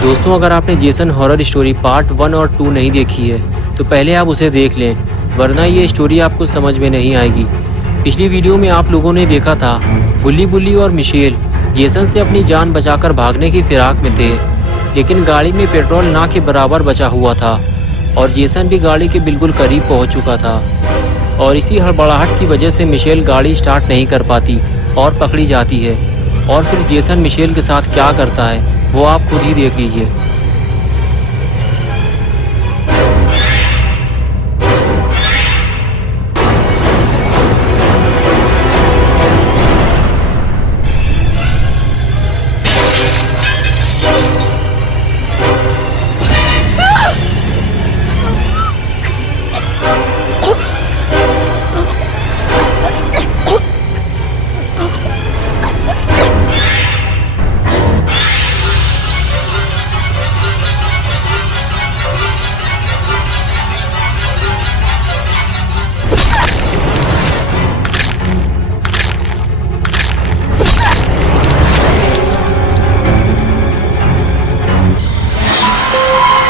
दोस्तों, अगर आपने जेसन हॉरर स्टोरी पार्ट 1 और 2 नहीं देखी है तो पहले आप उसे देख लें, वरना ये स्टोरी आपको समझ में नहीं आएगी। पिछली वीडियो में आप लोगों ने देखा था गुल्ली बुल्ली और मिशेल जेसन से अपनी जान बचाकर भागने की फिराक में थे, लेकिन गाड़ी में पेट्रोल ना के बराबर बचा हुआ था और जेसन भी गाड़ी के बिल्कुल करीब पहुंच चुका था। और इसी हड़बड़ाहट की वजह से मिशेल गाड़ी स्टार्ट नहीं कर पाती और पकड़ी जाती है। और फिर जेसन मिशेल के साथ क्या करता है वो आप खुद ही देख लीजिए।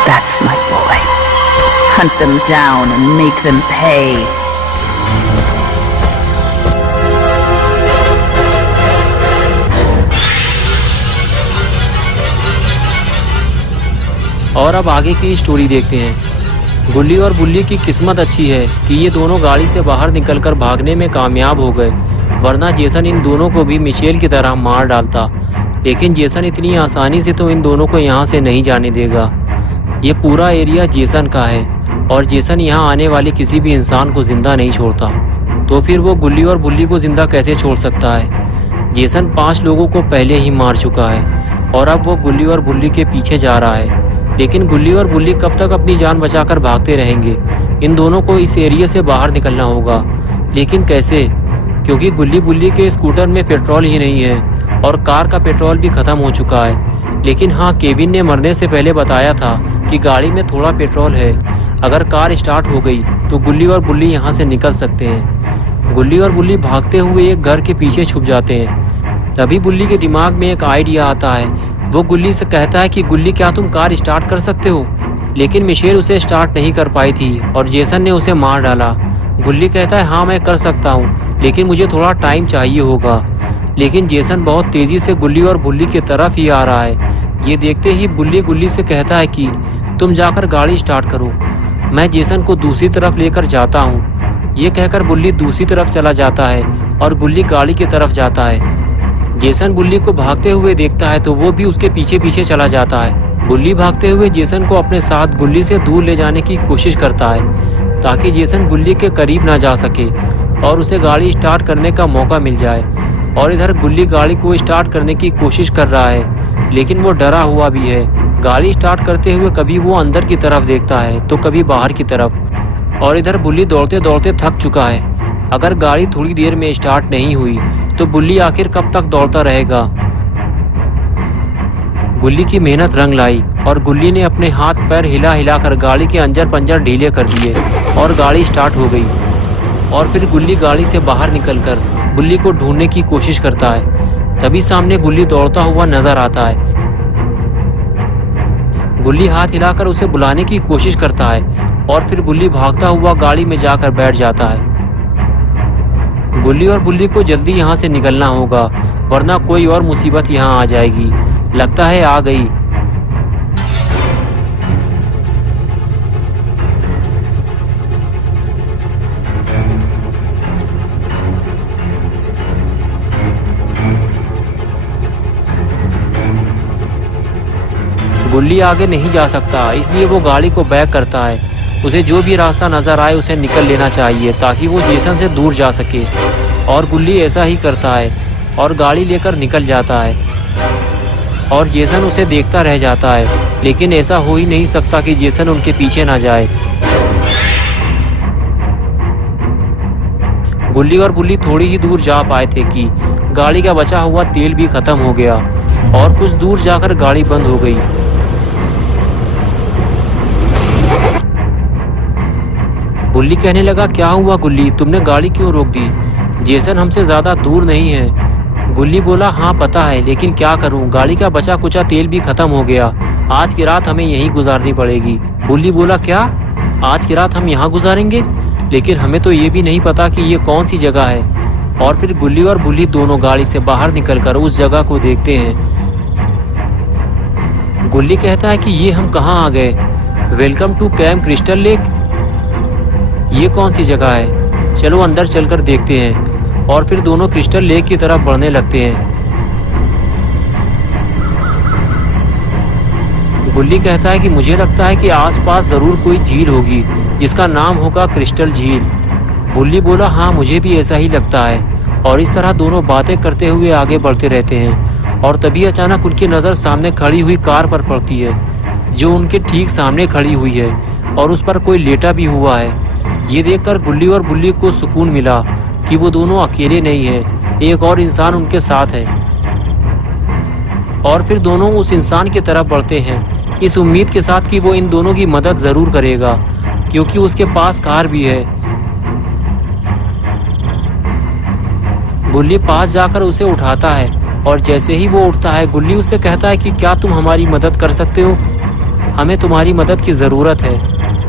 That's my boy. Hunt them down and make them pay. और अब आगे की स्टोरी देखते हैं। गुल्ली और बुल्ली की किस्मत अच्छी है कि ये दोनों गाड़ी से बाहर निकलकर भागने में कामयाब हो गए, वरना जेसन इन दोनों को भी मिशेल की तरह मार डालता। लेकिन जेसन इतनी आसानी से तो इन दोनों को यहाँ से नहीं जाने देगा। ये पूरा एरिया जेसन का है और जेसन यहाँ आने वाले किसी भी इंसान को जिंदा नहीं छोड़ता, तो फिर वो गुल्ली और बुल्ली को जिंदा कैसे छोड़ सकता है। जेसन 5 लोगों को पहले ही मार चुका है और अब वो गुल्ली और बुल्ली के पीछे जा रहा है। लेकिन गुल्ली और बुल्ली कब तक अपनी जान बचाकर भागते रहेंगे? इन दोनों को इस एरिया से बाहर निकलना होगा, लेकिन कैसे? क्योंकि गुल्ली बुल्ली के स्कूटर में पेट्रोल ही नहीं है और कार का पेट्रोल भी खत्म हो चुका है। लेकिन हाँ, केविन ने मरने से पहले बताया था कि गाड़ी में थोड़ा पेट्रोल है। अगर कार स्टार्ट हो गई तो गुल्ली और बुल्ली यहाँ से निकल सकते हैं। गुल्ली और बुल्ली भागते हुए एक घर के पीछे छुप जाते हैं। तभी बुल्ली के दिमाग में एक आइडिया आता है। वो गुल्ली से कहता है कि गुल्ली, क्या तुम कार स्टार्ट कर सकते हो? लेकिन मिशेल उसे स्टार्ट नहीं कर पाई थी और जेसन ने उसे मार डाला। गुल्ली कहता है, हाँ मैं कर सकता हूँ, लेकिन मुझे थोड़ा टाइम चाहिए होगा। लेकिन जेसन बहुत तेज़ी से गुल्ली और बुल्ली की तरफ ही आ रहा है। ये देखते ही बुल्ली गुल्ली से कहता है कि तुम जाकर गाड़ी स्टार्ट करो, मैं जेसन को दूसरी तरफ लेकर जाता हूँ। ये कहकर बुल्ली दूसरी तरफ चला जाता है और गुल्ली गाड़ी की तरफ जाता है। जेसन बुल्ली को भागते हुए देखता है तो वो भी उसके पीछे पीछे चला जाता है। बुल्ली भागते हुए जेसन को अपने साथ गुल्ली से दूर ले जाने की कोशिश करता है ताकि जेसन गुल्ली के करीब ना जा सके और उसे गाड़ी स्टार्ट करने का मौका मिल जाए। और इधर गुल्ली गाड़ी को स्टार्ट करने की कोशिश कर रहा है, लेकिन वो डरा हुआ भी है। गाड़ी स्टार्ट करते हुए कभी वो अंदर की तरफ देखता है तो कभी बाहर की तरफ। और इधर बुल्ली दौड़ते दौड़ते थक चुका है। अगर गाड़ी थोड़ी देर में स्टार्ट नहीं हुई तो बुल्ली आखिर कब तक दौड़ता रहेगा? गुल्ली की मेहनत रंग लाई और गुल्ली ने अपने हाथ पैर हिला हिलाकर गाड़ी के अंजर पंजर ढीले कर दिए और गाड़ी स्टार्ट हो गई। और फिर गुल्ली गाड़ी से बाहर निकलकर बुल्ली को ढूंढने की कोशिश करता है। तभी सामने बुल्ली दौड़ता हुआ नजर आता है। गुल्ली हाथ हिलाकर उसे बुलाने की कोशिश करता है और फिर बुल्ली भागता हुआ गाड़ी में जाकर बैठ जाता है। गुल्ली और बुल्ली को जल्दी यहाँ से निकलना होगा, वरना कोई और मुसीबत यहाँ आ जाएगी। लगता है आ गई। गुल्ली आगे नहीं जा सकता, इसलिए वो गाड़ी को बैक करता है। उसे जो भी रास्ता नजर आए उसे निकल लेना चाहिए ताकि वो जेसन से दूर जा सके। और गुल्ली ऐसा ही करता है और गाड़ी लेकर निकल जाता है और जेसन उसे देखता रह जाता है। लेकिन ऐसा हो ही नहीं सकता कि जेसन उनके पीछे ना जाए। गुल्ली और बुल्ली थोड़ी ही दूर जा पाए थे कि गाड़ी का बचा हुआ तेल भी खत्म हो गया और कुछ दूर जाकर गाड़ी बंद हो गई। बुल्ली कहने लगा, क्या हुआ गुल्ली, तुमने गाड़ी क्यों रोक दी? जेसन हमसे ज़्यादा दूर नहीं है। गुल्ली बोला, हाँ पता है, लेकिन क्या करूं, गाड़ी का बचा कुचा तेल भी खत्म हो गया आज की रात हमें यहीं गुजारनी पड़ेगी। बुल्ली बोला, क्या आज की रात हम यहाँ गुजारेंगे? लेकिन हमें तो ये भी नहीं पता कि ये कौन सी जगह है। और फिर गुल्ली और बुल्ली दोनों गाड़ी से बाहर निकलकर उस जगह को देखते हैं। गुल्ली कहता है कि ये हम कहाँ आ गए? Welcome to Camp Crystal Lake. ये कौन सी जगह है? चलो अंदर चलकर देखते हैं। और फिर दोनों क्रिस्टल लेक की तरफ बढ़ने लगते हैं। गुल्ली कहता है कि मुझे लगता है कि आसपास जरूर कोई झील होगी जिसका नाम होगा क्रिस्टल झील। बुल्ली बोला, हाँ मुझे भी ऐसा ही लगता है। और इस तरह दोनों बातें करते हुए आगे बढ़ते रहते हैं। और तभी अचानक उनकी नज़र सामने खड़ी हुई कार पर पड़ती है जो उनके ठीक सामने खड़ी हुई है और उस पर कोई लेटा भी हुआ है। ये देखकर गुल्ली और बुल्ली को सुकून मिला कि वो दोनों अकेले नहीं हैं, एक और इंसान उनके साथ है। और फिर दोनों उस इंसान की तरफ बढ़ते हैं, इस उम्मीद के साथ कि वो इन दोनों की मदद ज़रूर करेगा क्योंकि उसके पास कार भी है। गुल्ली पास जाकर उसे उठाता है और जैसे ही वो उठता है गुल्ली उससे कहता है कि क्या तुम हमारी मदद कर सकते हो? हमें तुम्हारी मदद की ज़रूरत है।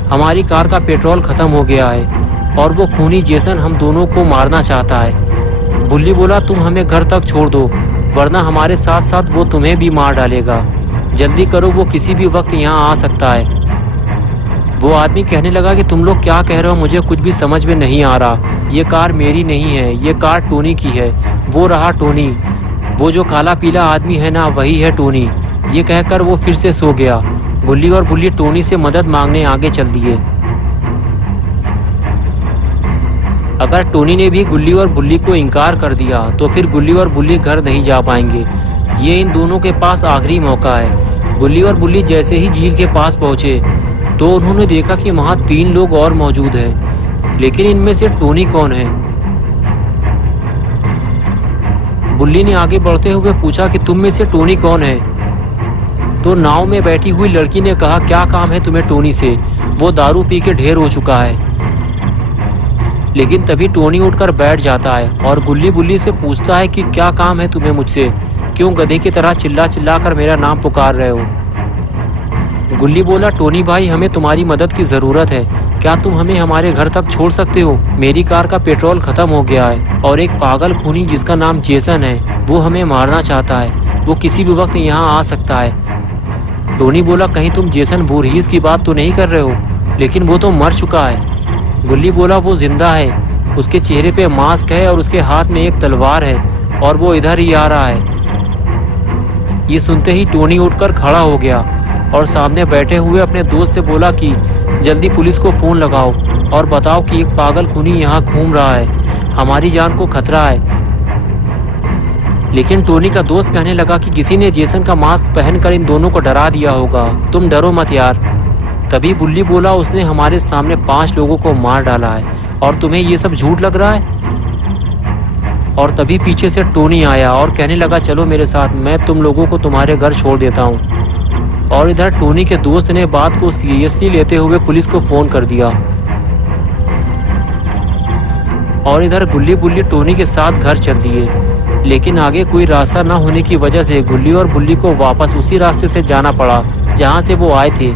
हमारी कार का पेट्रोल ख़त्म हो गया है और वो खूनी जेसन हम दोनों को मारना चाहता है। बुल्ली बोला, तुम हमें घर तक छोड़ दो वरना हमारे साथ साथ वो तुम्हें भी मार डालेगा। जल्दी करो, वो किसी भी वक्त यहाँ आ सकता है। वो आदमी कहने लगा कि तुम लोग क्या कह रहे हो? मुझे कुछ भी समझ में नहीं आ रहा। ये कार मेरी नहीं है, ये कार टोनी की है। वो रहा टोनी, वो जो काला पीला आदमी है ना, वही है टोनी। ये कहकर वो फिर से सो गया। गुल्ली और बुल्ली टोनी से मदद मांगने आगे चल दिए। अगर टोनी ने भी गुल्ली और बुल्ली को इनकार कर दिया तो फिर गुल्ली और बुल्ली घर नहीं जा पाएंगे। ये इन दोनों के पास आखिरी मौका है। गुल्ली और बुल्ली जैसे ही झील के पास पहुंचे तो उन्होंने देखा कि वहां 3 लोग और मौजूद हैं, लेकिन इनमें से टोनी कौन है? बुल्ली ने आगे बढ़ते हुए पूछा कि तुम में से टोनी कौन है? तो नाव में बैठी हुई लड़की ने कहा, क्या काम है तुम्हें टोनी से? वो दारू पी के ढेर हो चुका है। लेकिन तभी टोनी उठकर बैठ जाता है और गुल्ली बुल्ली से पूछता है कि क्या काम है तुम्हें मुझसे? क्यों गधे की तरह चिल्ला चिल्ला कर मेरा नाम पुकार रहे हो? गुल्ली बोला, टोनी भाई हमें तुम्हारी मदद की ज़रूरत है। क्या तुम हमें हमारे घर तक छोड़ सकते हो? मेरी कार का पेट्रोल ख़त्म हो गया है और एक पागल खूनी जिसका नाम जेसन है वो हमें मारना चाहता है। वो किसी भी वक्त यहाँ आ सकता है। टोनी बोला, कहीं तुम जेसन वोरहीस की बात तो नहीं कर रहे हो? लेकिन वो तो मर चुका है। गुल्ली बोला, वो जिंदा है। उसके चेहरे पे मास्क है और उसके हाथ में एक तलवार है और वो इधर ही आ रहा है। ये सुनते ही टोनी उठकर खड़ा हो गया और सामने बैठे हुए अपने दोस्त से बोला कि जल्दी पुलिस को फ़ोन लगाओ और बताओ कि एक पागल खूनी यहाँ घूम रहा है, हमारी जान को खतरा है। लेकिन टोनी का दोस्त कहने लगा कि किसी ने जेसन का मास्क पहनकर इन दोनों को डरा दिया होगा, तुम डरो मत यार। तभी बुल्ली बोला, उसने हमारे सामने 5 लोगों को मार डाला है और तुम्हें ये सब झूठ लग रहा है? और तभी पीछे से टोनी आया और कहने लगा, चलो मेरे साथ, मैं तुम लोगों को तुम्हारे घर छोड़ देता हूँ। और इधर टोनी के दोस्त ने बात को सीरियसली लेते हुए पुलिस को फ़ोन कर दिया। और इधर गुल्ली बुल्ली टोनी के साथ घर चल दिए। लेकिन आगे कोई रास्ता न होने की वजह से गुल्ली और बुल्ली को वापस उसी रास्ते से जाना पड़ा जहाँ से वो आए थे।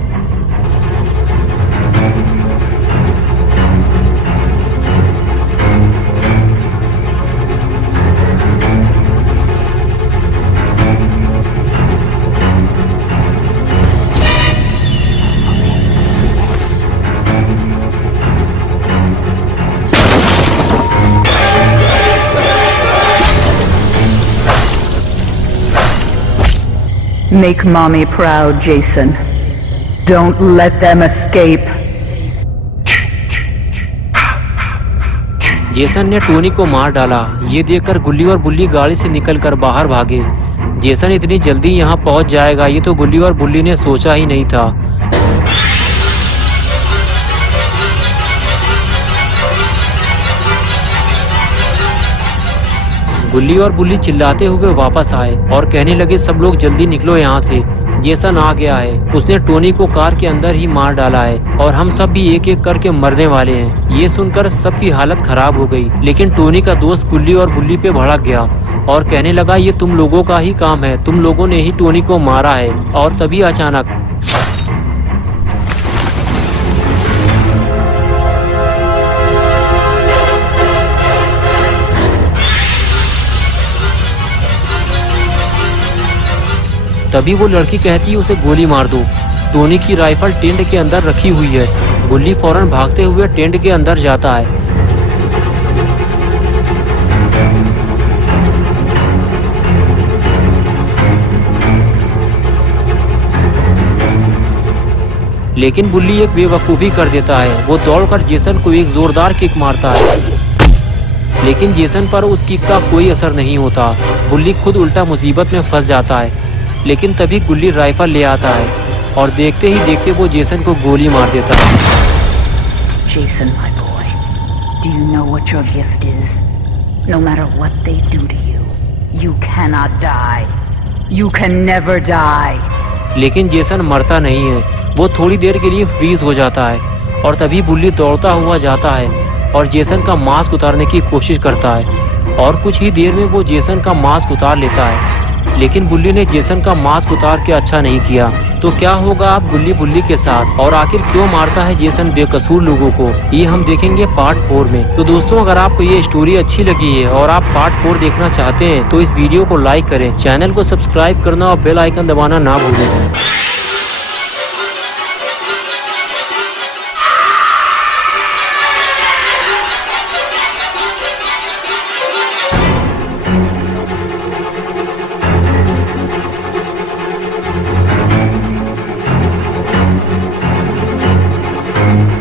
Make mommy proud, Jason. Don't let them escape. Jason ने टोनी को मार डाला। ये देखकर गुल्ली और बुल्ली गाड़ी से निकलकर बाहर भागे। जेसन इतनी जल्दी यहाँ पहुँच जाएगा ये तो गुल्ली और बुल्ली ने सोचा ही नहीं था। गुल्ली और बुल्ली चिल्लाते हुए वापस आए और कहने लगे, सब लोग जल्दी निकलो यहाँ से। जेसन आ गया है। उसने टोनी को कार के अंदर ही मार डाला है और हम सब भी एक एक करके मरने वाले हैं। ये सुनकर सबकी हालत खराब हो गई, लेकिन टोनी का दोस्त गुल्ली और बुल्ली पे भड़क गया और कहने लगा ये तुम लोगों का ही काम है, तुम लोगों ने ही टोनी को मारा है। और तभी अचानक वो लड़की कहती है उसे गोली मार दो। टोनी की राइफल टेंट के अंदर रखी हुई है। गुल्ली फौरन भागते हुए टेंट के अंदर जाता है। लेकिन बुल्ली एक बेवकूफ़ी कर देता है। वो दौड़कर जेसन को एक जोरदार किक मारता है, लेकिन जेसन पर उस किक का कोई असर नहीं होता। बुल्ली खुद उल्टा मुसीबत में फंस जाता है। लेकिन तभी गुल्ली राइफल ले आता है और देखते ही देखते वो जेसन को गोली मार देता है। Jason, my boy, do you know what your gift is? No matter what they do to you, you cannot die. You can never die. लेकिन जेसन मरता नहीं है। वो थोड़ी देर के लिए फ्रीज हो जाता है और तभी बुल्ली दौड़ता हुआ जाता है और जेसन का मास्क उतारने की कोशिश करता है और कुछ ही देर में वो जेसन का मास्क उतार लेता है। लेकिन बुल्ली ने जेसन का मास्क उतार के अच्छा नहीं किया। तो क्या होगा अब गुल्ली बुल्ली के साथ, और आखिर क्यों मारता है जेसन बेकसूर लोगों को, ये हम देखेंगे पार्ट 4 में। तो दोस्तों, अगर आपको ये स्टोरी अच्छी लगी है और आप पार्ट 4 देखना चाहते हैं तो इस वीडियो को लाइक करें, चैनल को सब्सक्राइब करना और बेल आइकन दबाना ना भूलें।